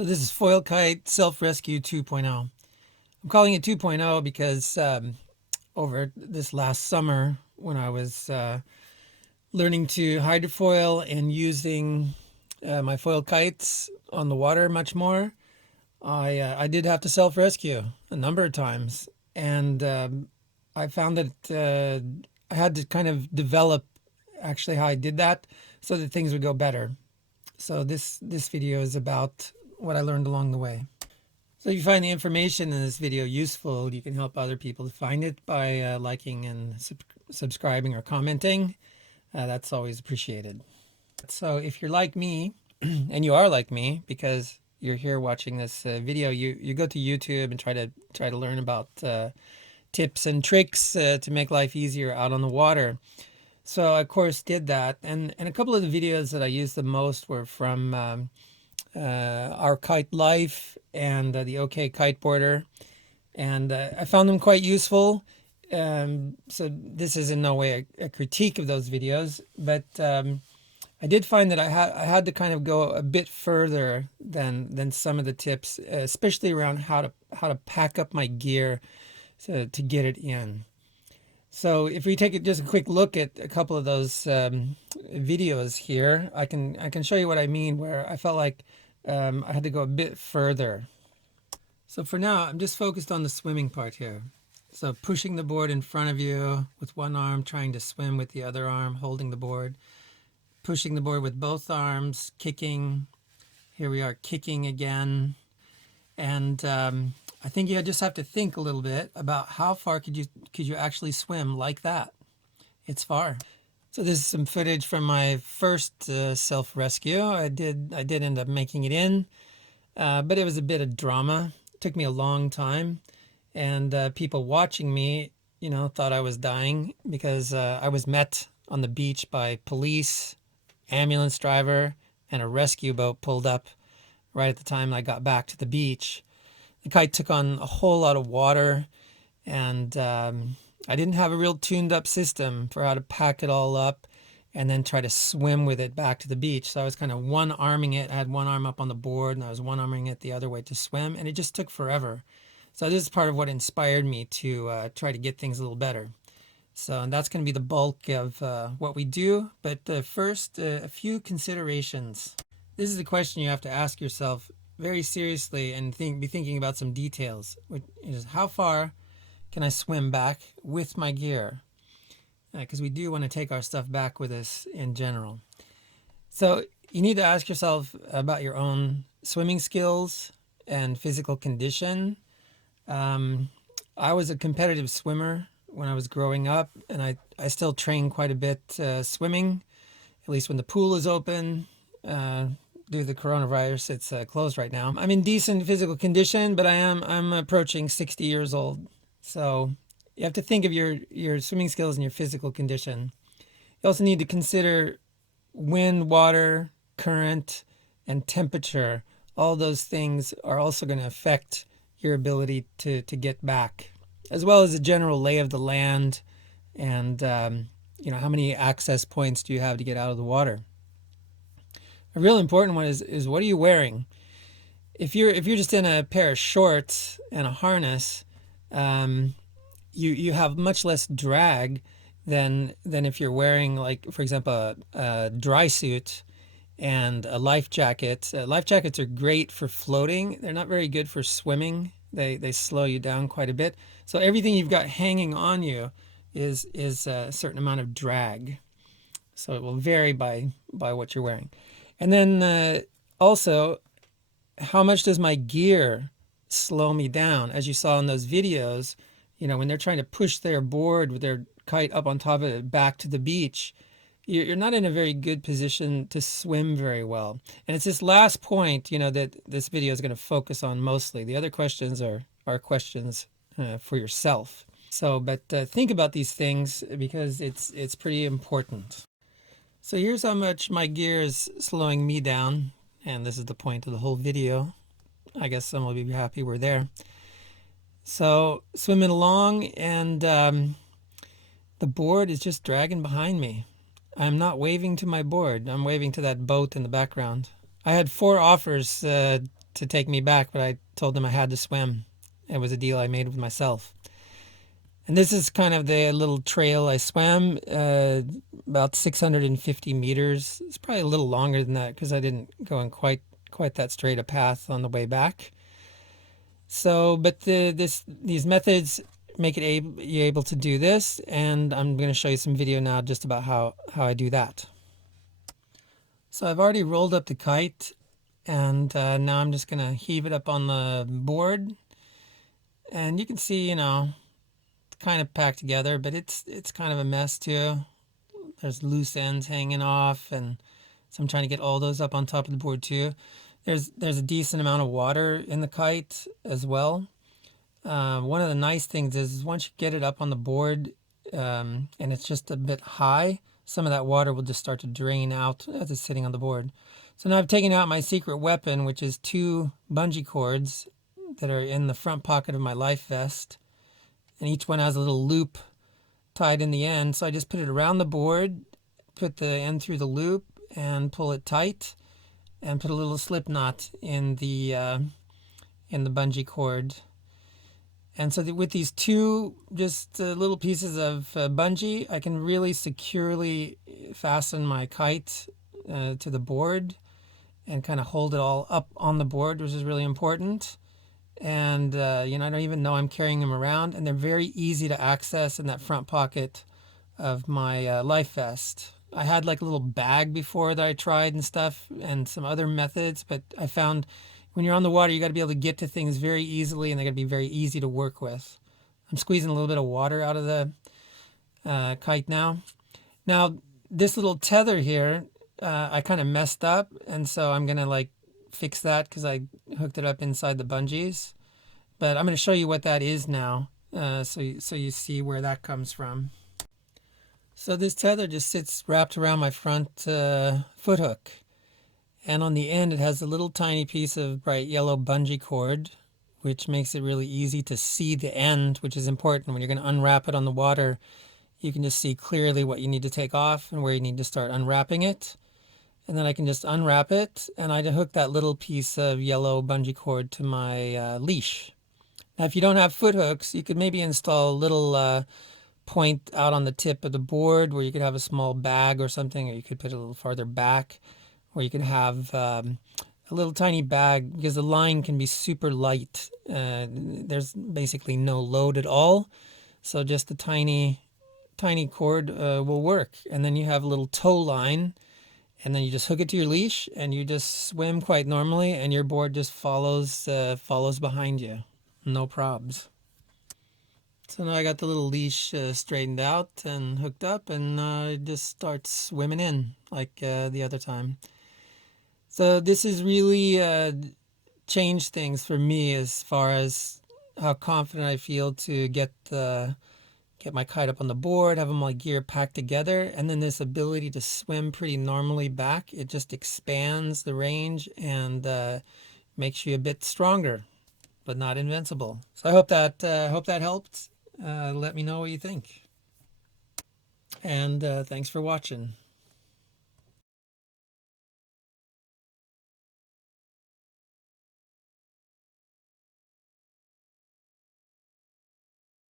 So this is Foil Kite Self-Rescue 2.0. I'm calling it 2.0 because over this last summer when I was learning to hydrofoil and using my foil kites on the water much more, I did have to self-rescue a number of times. And I found that I had to kind of develop actually how I did that so that things would go better. So this video is about what I learned along the way. So if you find the information in this video useful, you can help other people to find it by liking and subscribing or commenting. That's always appreciated. So if you're like me, and you are like me because you're here watching this video, you go to YouTube and try to learn about tips and tricks to make life easier out on the water. So I, of course, did that, and a couple of the videos that I used the most were from Our Kite Life and the OK Kiteboarder, and I found them quite useful. So this is in no way a critique of those videos, but I did find that I had to kind of go a bit further than some of the tips, especially around how to pack up my gear to get it in. So if we take just a quick look at a couple of those videos here, I can show you what I mean, where I felt like I had to go a bit further. So for now, I'm just focused on the swimming part here. So pushing the board in front of you with one arm, trying to swim with the other arm, holding the board, pushing the board with both arms, kicking. Here we are kicking again. And I think you just have to think a little bit about how far could you actually swim like that. It's far. So this is some footage from my first self-rescue. I did end up making it in, but it was a bit of drama. It took me a long time, and people watching me, thought I was dying because I was met on the beach by police, ambulance driver, and a rescue boat pulled up right at the time I got back to the beach. The kite took on a whole lot of water, and I didn't have a real tuned up system for how to pack it all up and then try to swim with it back to the beach. So I was kind of one-arming it. I had one arm up on the board, and I was one-arming it the other way to swim, and it just took forever. So this is part of what inspired me to try to get things a little better. So and that's going to be the bulk of what we do. But first, a few considerations. This is a question you have to ask yourself very seriously and be thinking about some details, which is how far can I swim back with my gear? Because we do want to take our stuff back with us in general. So you need to ask yourself about your own swimming skills and physical condition. I was a competitive swimmer when I was growing up, and I still train quite a bit swimming, at least when the pool is open. Due to the coronavirus, it's closed right now. I'm in decent physical condition, but I'm approaching 60 years old. So you have to think of your swimming skills and your physical condition. You also need to consider wind, water, current, and temperature. All those things are also going to affect your ability to get back, as well as the general lay of the land and how many access points do you have to get out of the water. A real important one is what are you wearing? If you're just in a pair of shorts and a harness, you have much less drag than if you're wearing, like, for example, a dry suit and a life jacket. Life jackets are great for floating. They're not very good for swimming. They slow you down quite a bit. So everything you've got hanging on you is a certain amount of drag. So it will vary by what you're wearing. And then also, how much does my gear slow me down? As you saw in those videos, when they're trying to push their board with their kite up on top of it back to the beach, you're not in a very good position to swim very well. And it's this last point, that this video is going to focus on mostly. The other questions are questions for yourself. So, but think about these things because it's pretty important. So here's how much my gear is slowing me down, and this is the point of the whole video. I guess some will be happy we're there. So swimming along, and the board is just dragging behind me. I'm not waving to my board. I'm waving to that boat in the background. I had 4 offers to take me back, but I told them I had to swim. It was a deal I made with myself. And this is kind of the little trail I swam, about 650 meters. It's probably a little longer than that because I didn't go in quite that straight a path on the way back. So, but these methods make it you able to do this, and I'm going to show you some video now just about how I do that. So I've already rolled up the kite, and now I'm just going to heave it up on the board, and you can see, you know, it's kind of packed together, but it's kind of a mess too. There's loose ends hanging off, and so I'm trying to get all those up on top of the board too. There's a decent amount of water in the kite as well. One of the nice things is once you get it up on the board, and it's just a bit high, some of that water will just start to drain out as it's sitting on the board. So now I've taken out my secret weapon, which is 2 bungee cords that are in the front pocket of my life vest, and each one has a little loop tied in the end. So I just put it around the board, put the end through the loop, and pull it tight, and put a little slip knot in the bungee cord. And so with these 2 just little pieces of bungee, I can really securely fasten my kite to the board and kind of hold it all up on the board, which is really important. And you know, I don't even know I'm carrying them around, and they're very easy to access in that front pocket of my life vest. I had like a little bag before that I tried and stuff, and some other methods, but I found when you're on the water, you got to be able to get to things very easily, and they got to be very easy to work with. I'm squeezing a little bit of water out of the kite now. Now, this little tether here, I kind of messed up, and so I'm gonna like fix that because I hooked it up inside the bungees. But I'm going to show you what that is now, so you see where that comes from. So this tether just sits wrapped around my front foot hook, and on the end it has a little tiny piece of bright yellow bungee cord, which makes it really easy to see the end, which is important. When you're going to unwrap it on the water, you can just see clearly what you need to take off and where you need to start unwrapping it. And then I can just unwrap it, and I hook that little piece of yellow bungee cord to my leash. Now, if you don't have foot hooks, you could maybe install a little point out on the tip of the board where you could have a small bag or something, or you could put it a little farther back, or you could have a little tiny bag, because the line can be super light. There's basically no load at all, so just a tiny cord will work. And then you have a little tow line, and then you just hook it to your leash, and you just swim quite normally, and your board just follows behind you. No probs. So now I got the little leash straightened out and hooked up, and it just starts swimming in like the other time. So this has really changed things for me as far as how confident I feel to get my kite up on the board, have all my gear packed together, and then this ability to swim pretty normally back. It just expands the range and makes you a bit stronger, but not invincible. So I hope that helped. Let me know what you think. And thanks for watching.